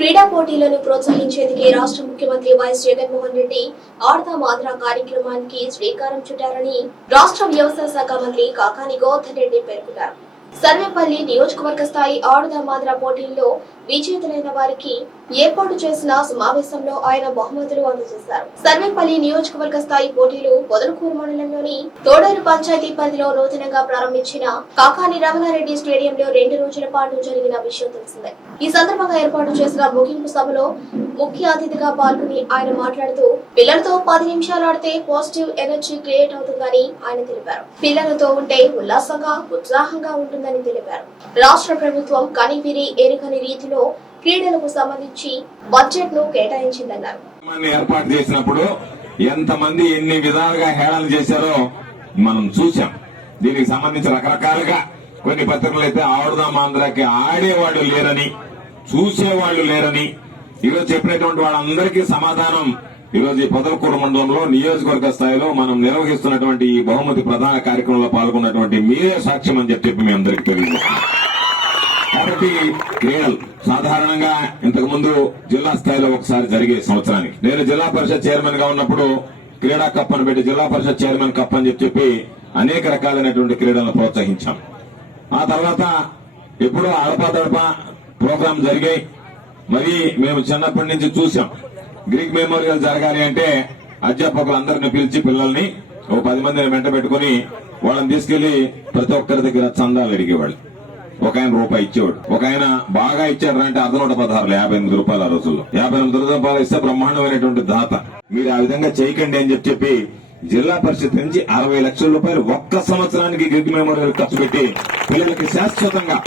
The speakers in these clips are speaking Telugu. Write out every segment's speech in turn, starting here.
క్రీడా పోటీలను ప్రోత్సహించేందుకే రాష్ట్ర ముఖ్యమంత్రి వైఎస్ జగన్మోహన్ రెడ్డి ఆడదాం ఆంధ్ర కార్యక్రమానికి శ్రీకారం చుట్టారని రాష్ట్ర వ్యవసాయ శాఖ మంత్రి కాకాని గోవర్ధన్ రెడ్డి పేర్కొన్నారు. సర్వేపల్లి నియోజకవర్గ స్థాయి ఆడుదామాద్ర పోటీల్లో విజేతలైన వారికి ఏర్పాటు చేసిన సమావేశంలో ఆయన బహుమతులు అందజేశారు. సర్వేపల్లి నియోజకవర్గ స్థాయి పోటీలు పొదలకూరు మండలంలోని తోడేరు పంచాయతీ పరిధిలో నూతనంగా ప్రారంభించిన కాకాని రమణారెడ్డి స్టేడియంలో రెండు రోజుల పాటు జరిగిన విషయం తెలిసిందే. ఈ సందర్భంగా ఏర్పాటు చేసిన ముగింపు సభలో ముఖ్య అతిథిగా పాల్గొని ఆయన మాట్లాడుతూ పిల్లలతో పది నిమిషాలు ఆడితే పాజిటివ్ ఎనర్జీ క్రియేట్ అవుతుందని ఆయన తెలిపారు. పిల్లలతో ఉంటే ఉల్లాసంగా ఉత్సాహంగా ఉంటుంది ఉంటుందని తెలిపారు. రాష్ట్ర ప్రభుత్వం కనివిరి ఎరుగని రీతిలో క్రీడలకు సంబంధించి బడ్జెట్ను కేటాయించిందన్నారు ఏర్పాటు చేసినప్పుడు ఎంతమంది ఎన్ని విధాలుగా హేళన చేశారో మనం చూసాం దీనికి సంబంధించి రకరకాలుగా కొన్ని పత్రికలు అయితే ఆడుదాం ఆంధ్రాకి ఆడేవాళ్ళు లేరని చూసేవాళ్ళు లేరని ఈరోజు చెప్పినటువంటి వాళ్ళందరికీ సమాధానం ఈరోజు ఈ పొదలకూరు మండలంలో నియోజకవర్గ స్థాయిలో మనం నిర్వహిస్తున్నటువంటి ఈ బహుమతి ప్రధాన కార్యక్రమంలో పాల్గొన్నటువంటి మీరే సాక్ష్యం అని చెప్పి మీ అందరికి తెలియదు కాబట్టి క్రీడలు సాధారణంగా ఇంతకు ముందు జిల్లా స్థాయిలో ఒకసారి జరిగే సంవత్సరానికి. నేను జిల్లా పరిషత్ చైర్మన్గా ఉన్నప్పుడు క్రీడా కప్ అని పెట్టి జిల్లా పరిషత్ చైర్మన్ కప్ అని చెప్పి చెప్పి అనేక రకాలైనటువంటి క్రీడలను ప్రోత్సహించాం. ఆ తర్వాత ఎప్పుడో అడపా తడప ప్రోగ్రాం జరిగాయి. మరి మేము చిన్నప్పటి నుంచి చూసాం గ్రీక్ మెమోరియల్ జరగాలి అంటే అధ్యాపకులందరినీ పిలిచి పిల్లల్ని ఓ పది మందిని వెంట పెట్టుకుని వాళ్ళని తీసుకెళ్ళి ప్రతి ఒక్కరి దగ్గర చందాలు అడిగేవాళ్ళు. ఒక ఆయన రూపాయి ఇచ్చేవాడు. ఒక ఆయన బాగా ఇచ్చారు అంటే అర్ధ నూట పదహారులు యాభై ఎనిమిది రూపాయలు ఆ రోజుల్లో. యాభై ఎనిమిది రూపాయలు ఇస్తే బ్రహ్మాండమైనటువంటి దాత. మీరు ఆ విధంగా చేయకండి అని చెప్పి చెప్పి జిల్లా పరిషత్ నుంచి అరవై లక్షల రూపాయలు ఒక్క సంవత్సరానికి గ్రీక్ మెమోరియల్ ఖర్చు పెట్టి పిల్లలకి శాశ్వతంగా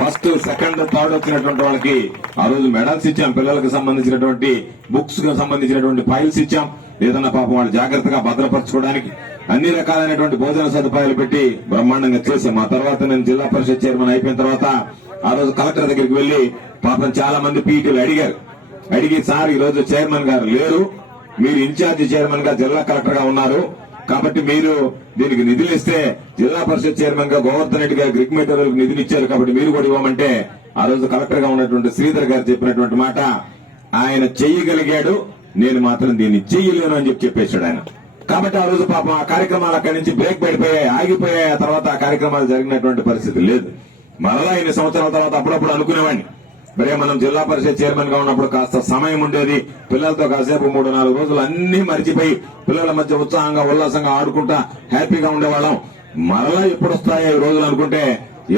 ఫస్ట్ సెకండ్ థర్డ్ వచ్చినటువంటి వాళ్ళకి ఆ రోజు మెడల్స్ ఇచ్చాం పిల్లలకు సంబంధించినటువంటి బుక్స్కు సంబంధించినటువంటి ఫైల్స్ ఇచ్చాం. ఏదన్నా పాపం వాళ్ళు జాగ్రత్తగా భద్రపరచుకోవడానికి అన్ని రకాలైనటువంటి భోజన సదుపాయాలు పెట్టి బ్రహ్మాండంగా చేసాం ఆ తర్వాత నేను జిల్లా పరిషత్ చైర్మన్ అయిపోయిన తర్వాత ఆ రోజు కలెక్టర్ దగ్గరికి వెళ్ళి పాపం చాలా మంది పీటీలు అడిగారు. అడిగి సార్ ఈ రోజు చైర్మన్ గారు లేరు. మీరు ఇన్ఛార్జి చైర్మన్గా జిల్లా కలెక్టర్గా ఉన్నారు. కాబట్టి మీరు దీనికి నిధులు ఇస్తే జిల్లా పరిషత్ చైర్మన్గా గోవర్ధన్ రెడ్డి గారు గ్రిక్ మెటీరియల్ నిధులు ఇచ్చారు కాబట్టి మీరు కూడా ఇవ్వమంటే ఆ రోజు కలెక్టర్గా ఉన్నటువంటి శ్రీధర్ గారు చెప్పినటువంటి మాట ఆయన చెయ్యగలిగాడు నేను మాత్రం దీన్ని చెయ్యలేను అని చెప్పి చెప్పేశాడు ఆయన. కాబట్టి ఆ రోజు పాపం ఆ కార్యక్రమాలు అక్కడి నుంచి బ్రేక్ పడిపోయాయి ఆగిపోయాయి. ఆ తర్వాత ఆ కార్యక్రమాలు జరిగినటువంటి పరిస్థితి లేదు. మరలా ఎన్ని సంవత్సరాల తర్వాత అప్పుడప్పుడు అనుకునేవాడిని. మరి మనం జిల్లా పరిషత్ చైర్మన్గా ఉన్నప్పుడు కాస్త సమయం ఉండేది. పిల్లలతో కాసేపు మూడు నాలుగు రోజులు అన్ని మర్చిపోయి పిల్లల మధ్య ఉత్సాహంగా ఉల్లాసంగా ఆడుకుంటా హ్యాపీగా ఉండేవాళ్ళం. మరలా ఎప్పుడు వస్తాయో ఈ రోజులు అనుకుంటే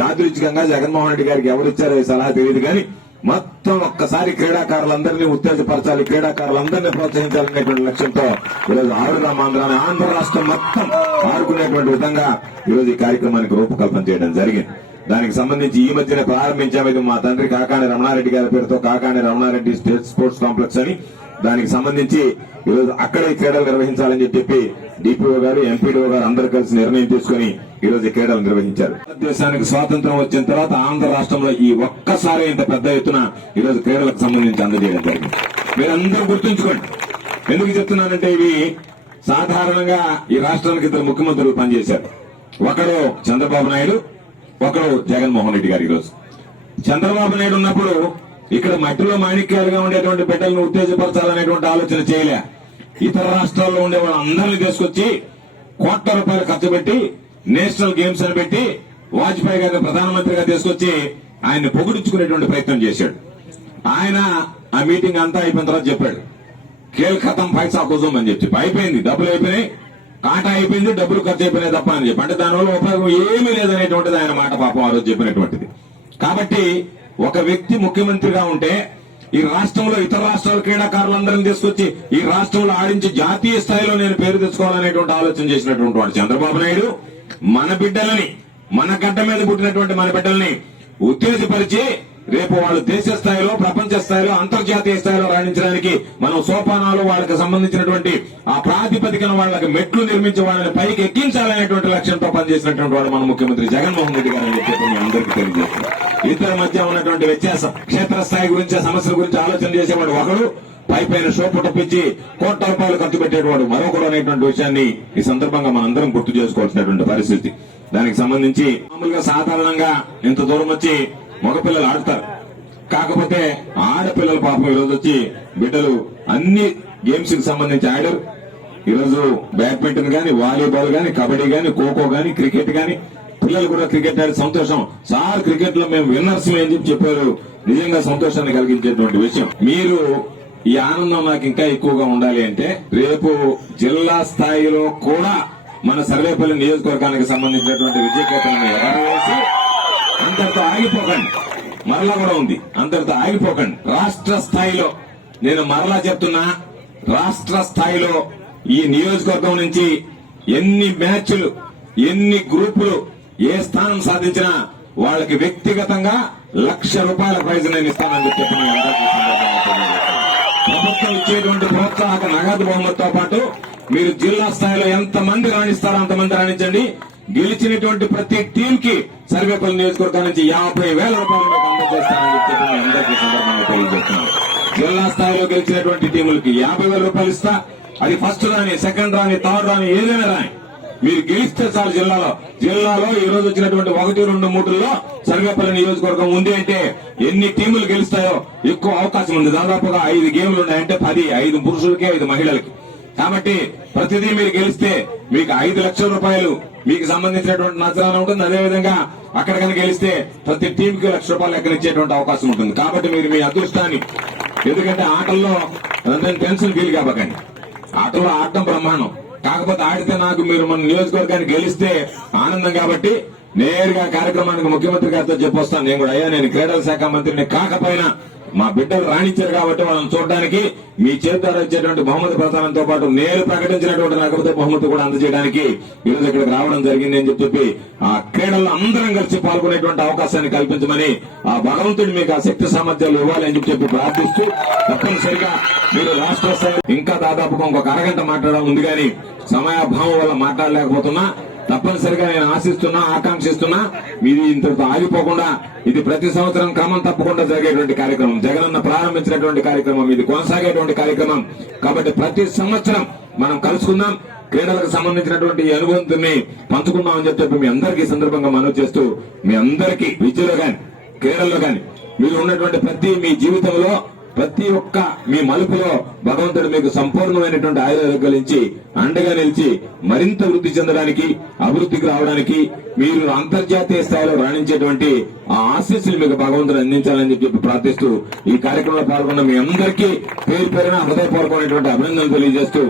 యాదృచ్ఛికంగా జగన్మోహన్ రెడ్డి గారికి ఎవరిచ్చారో ఈ సలహా తెలియదు కానీ మొత్తం ఒక్కసారి క్రీడాకారులందరినీ ఉత్తేజపరచాలి క్రీడాకారులందరినీ ప్రోత్సహించాలనేటువంటి లక్ష్యంతో ఈరోజు ఆడురాం ఆంధ్రాని ఆంధ్ర రాష్ట్రం మొత్తం ఆడుకునేటువంటి విధంగా ఈరోజు ఈ కార్యక్రమానికి రూపకల్పన చేయడం జరిగింది. దానికి సంబంధించి ఈ మధ్యనే ప్రారంభించామైతే మా తండ్రి కాకాని రమణారెడ్డి గారి పేరుతో Kakani Ramana Reddy state sports complex అని దానికి సంబంధించి ఈరోజు అక్కడే క్రీడలు నిర్వహించాలని చెప్పి డిపిఓ గారు ఎంపీడీఓ గారు అందరూ కలిసి నిర్ణయం తీసుకుని ఈ రోజు క్రీడలు నిర్వహించారు. భారతదేశానికి స్వాతంత్రం వచ్చిన తర్వాత ఆంధ్ర రాష్ట్రంలో ఈ ఒక్కసారి ఇంత పెద్ద ఎత్తున ఈ రోజు క్రీడలకు సంబంధించి అందజేయడం జరిగింది. మీరందరూ గుర్తుంచుకోండి. ఎందుకు చెప్తున్నానంటే ఇవి సాధారణంగా ఈ రాష్ట్రానికి ఇద్దరు ముఖ్యమంత్రులు పనిచేశారు. ఒకడు చంద్రబాబు నాయుడు ఒకరు జగన్మోహన్ రెడ్డి గారు ఈరోజు. చంద్రబాబు నాయుడు ఉన్నప్పుడు ఇక్కడ మట్టిలో మాణిక్యాలుగా ఉండేటువంటి బిడ్డలను ఉత్తేజపరచాలనేటువంటి ఆలోచన చేయలే. ఇతర రాష్ట్రాల్లో ఉండే వాళ్ళందరినీ తీసుకొచ్చి కోట్ల రూపాయలు ఖర్చు పెట్టి నేషనల్ గేమ్స్ అని పెట్టి వాజ్పేయి గారిని ప్రధానమంత్రిగా తీసుకొచ్చి ఆయన్ని పొగిడించుకునేటువంటి ప్రయత్నం చేశాడు. ఆయన ఆ మీటింగ్ అంతా అయిపోయిన తర్వాత చెప్పాడు. కేల్ ఖతం పైసా కుజం అని చెప్పి. అయిపోయింది. డబ్బులు అయిపోయినాయి. కాటా అయిపోయింది డబ్బులు ఖర్చు అయిపోయినాయి తప్ప అని చెప్పి. అంటే దానివల్ల ఉపయోగం ఏమీ లేదనేటువంటిది ఆయన మాట పాపం ఆ రోజు చెప్పినటువంటిది. కాబట్టి ఒక వ్యక్తి ముఖ్యమంత్రిగా ఉంటే ఈ రాష్ట్రంలో ఇతర రాష్ట్రాల క్రీడాకారులందరినీ తీసుకొచ్చి ఈ రాష్ట్రంలో ఆడించి జాతీయ స్థాయిలో నేను పేరు తెచ్చుకోవాలనేటువంటి ఆలోచన చేసినటువంటి వాడు చంద్రబాబు నాయుడు. మన బిడ్డలని మన గడ్డ మీద పుట్టినటువంటి మన బిడ్డల్ని ఉత్తేజపరిచి రేపు వాళ్ళు దేశ స్థాయిలో ప్రపంచ స్థాయిలో అంతర్జాతీయ స్థాయిలో రాణించడానికి మనం సోపానాలు వాళ్ళకి సంబంధించినటువంటి ఆ ప్రాతిపదికన వాళ్ళకి మెట్లు నిర్మించి వాళ్ళని పైకి ఎక్కించాలనేటువంటి లక్ష్యంతో పనిచేసినటువంటి వాడు మన ముఖ్యమంత్రి జగన్మోహన్ రెడ్డి గారు అని చెప్పి మీ అందరికీ తెలియజేస్తున్నారు ఇద్దరి మధ్య ఉన్నటువంటి వ్యత్యాసం. క్షేత్రస్థాయి గురించి సమస్యల గురించి ఆలోచన చేసేవాడు ఒకడు పై పైన షో పుట్టపించి కోట్ల రూపాయలు ఖర్చు పెట్టేవాడు మరొకడు అనేటువంటి విషయాన్ని ఈ సందర్భంగా మనందరం గుర్తు చేసుకోవాల్సినటువంటి పరిస్థితి. దానికి సంబంధించి మామూలుగా సాధారణంగా ఇంత దూరం వచ్చి మగపిల్లలు ఆడతారు. కాకపోతే ఆడపిల్లల పాపం ఈ రోజు వచ్చి బిడ్డలు అన్ని గేమ్స్కి సంబంధించి ఆడారు. ఈరోజు బ్యాడ్మింటన్ గాని వాలీబాల్ గాని కబడ్డీ గాని ఖోఖో గాని క్రికెట్ గాని పిల్లలు కూడా క్రికెట్ ఆడి సంతోషం. సార్ క్రికెట్లో మేము విన్నర్స్ అని చెప్పి చెప్పారు. నిజంగా సంతోషాన్ని కలిగించేటువంటి విషయం. మీరు ఈ ఆనందం నాకు ఇంకా ఎక్కువగా ఉండాలి అంటే రేపు జిల్లా స్థాయిలో కూడా మన సర్వేపల్లి నియోజకవర్గానికి సంబంధించినటువంటి విజయకేతలను ఎగరవేసి అంతటితో ఆగిపోకండి. మరలా కూడా ఉంది. అంతటితో ఆగిపోకండి. రాష్ట్ర స్థాయిలో నేను మరలా చెప్తున్నా రాష్ట్ర స్థాయిలో ఈ నియోజకవర్గం నుంచి ఎన్ని మ్యాచ్లు ఎన్ని గ్రూపులు ఏ స్థానం సాధించినా వాళ్ళకి వ్యక్తిగతంగా లక్ష రూపాయల ప్రైజ్ నేను ఇస్తానని చెప్పిన ప్రభుత్వం ఇచ్చేటువంటి ప్రోత్సాహక నగదు బహుమతితో పాటు మీరు జిల్లా స్థాయిలో ఎంత మంది రాణిస్తారో అంతమంది రాణించండి. గెలిచినటువంటి ప్రతి టీం కి సర్వేపల్లి నియోజకవర్గం నుంచి యాభై వేల రూపాయలు మీకు చెప్పి మీ అందరికీ సందర్భంగా తెలియజేస్తున్నాను జిల్లా స్థాయిలో గెలిచినటువంటి టీములకి యాభై వేల రూపాయలు ఇస్తా. అది ఫస్ట్ రాని సెకండ్ రాని థర్డ్ రాని ఏదైనా రాని. మీరు గెలిస్తే చాలు జిల్లాలో. జిల్లాలో ఈ రోజు వచ్చినటువంటి ఒకటి రెండు మూడులో సర్వేపల్లి నియోజకవర్గం ఉంది అంటే ఎన్ని టీములు గెలుస్తాయో ఎక్కువ అవకాశం ఉంది. దాదాపుగా ఐదు గేమ్లు ఉన్నాయంటే పది ఐదు పురుషులకి ఐదు మహిళలకి. కాబట్టి ప్రతిదీ మీరు గెలిస్తే మీకు ఐదు లక్షల రూపాయలు మీకు సంబంధించినటువంటి నచ్చరాన ఉంటుంది. అదేవిధంగా అక్కడ కనుక గెలిస్తే ప్రతి టీం కి లక్ష రూపాయలు ఎక్కడ ఇచ్చేటువంటి అవకాశం ఉంటుంది. కాబట్టి మీరు మీ అదృష్టాన్ని ఎందుకంటే ఆటల్లో టెన్షన్ ఫీల్ కాపకండి ఆటలో ఆడటం బ్రహ్మాండం. కాకపోతే ఆడితే నాకు మీరు మన నియోజకవర్గాన్ని గెలిస్తే ఆనందం కాబట్టి నేరుగా కార్యక్రమానికి ముఖ్యమంత్రి గారితో చెప్పొస్తాను. నేను కూడా అయ్యా నేను క్రీడల శాఖ మంత్రిని కాకపోయినా మా బిడ్డలు రాణించారు కాబట్టి మనం చూడడానికి మీ చేతి ద్వారా బహుమతి ప్రసారంతో పాటు నేను ప్రకటించినటువంటి నగదు బహుమతి కూడా అందజేయడానికి ఈరోజు ఇక్కడికి రావడం జరిగింది అని చెప్పి ఆ క్రీడల్లో అందరం కలిసి పాల్గొనేటువంటి అవకాశాన్ని కల్పించమని ఆ భగవంతుడు మీకు ఆ శక్తి సామర్థ్యాలు ఇవ్వాలి అని చెప్పి ప్రార్థిస్తూ తప్పనిసరిగా మీరు రాష్ట్ర స్థాయి ఇంకా దాదాపుగా ఇంకొక అరగంట మాట్లాడడం ఉంది కానీ సమయాభావం వల్ల మాట్లాడలేకపోతున్నా. తప్పనిసరిగా నేను ఆశిస్తున్నా ఆకాంక్షిస్తున్నా మీరు ఇంతటితో ఆగిపోకుండా ఇది ప్రతి సంవత్సరం క్రమం తప్పకుండా జరిగేటువంటి కార్యక్రమం. జగనన్న ప్రారంభించినటువంటి కార్యక్రమం ఇది కొనసాగేటువంటి కార్యక్రమం. కాబట్టి ప్రతి సంవత్సరం మనం కలుసుకుందాం. క్రీడలకు సంబంధించినటువంటి అనుభవంతుని పంచుకుందాం అని చెప్పి మీ అందరికీ సందర్భంగా మనవి చేస్తూ మీ అందరికీ విద్యలో కానీ క్రీడల్లో గాని మీరు ఉన్నటువంటి ప్రతి మీ జీవితంలో ప్రతి ఒక్క మీ మలుపులో భగవంతుడు మీకు సంపూర్ణమైనటువంటి ఆయుధాలు ఇచ్చి అండగా నిలిచి మరింత వృద్ధి చెందడానికి అభివృద్ధికి రావడానికి మీరు అంతర్జాతీయ స్థాయిలో రాణించేటువంటి ఆ ఆశీస్సులు మీకు భగవంతుడు అందించాలని చెప్పి ప్రార్థిస్తూ ఈ కార్యక్రమంలో పాల్గొన్న మీ అందరికీ పేరు పేరున హృదయపూర్వకమైనటువంటి అభినందనలు తెలియజేస్తూ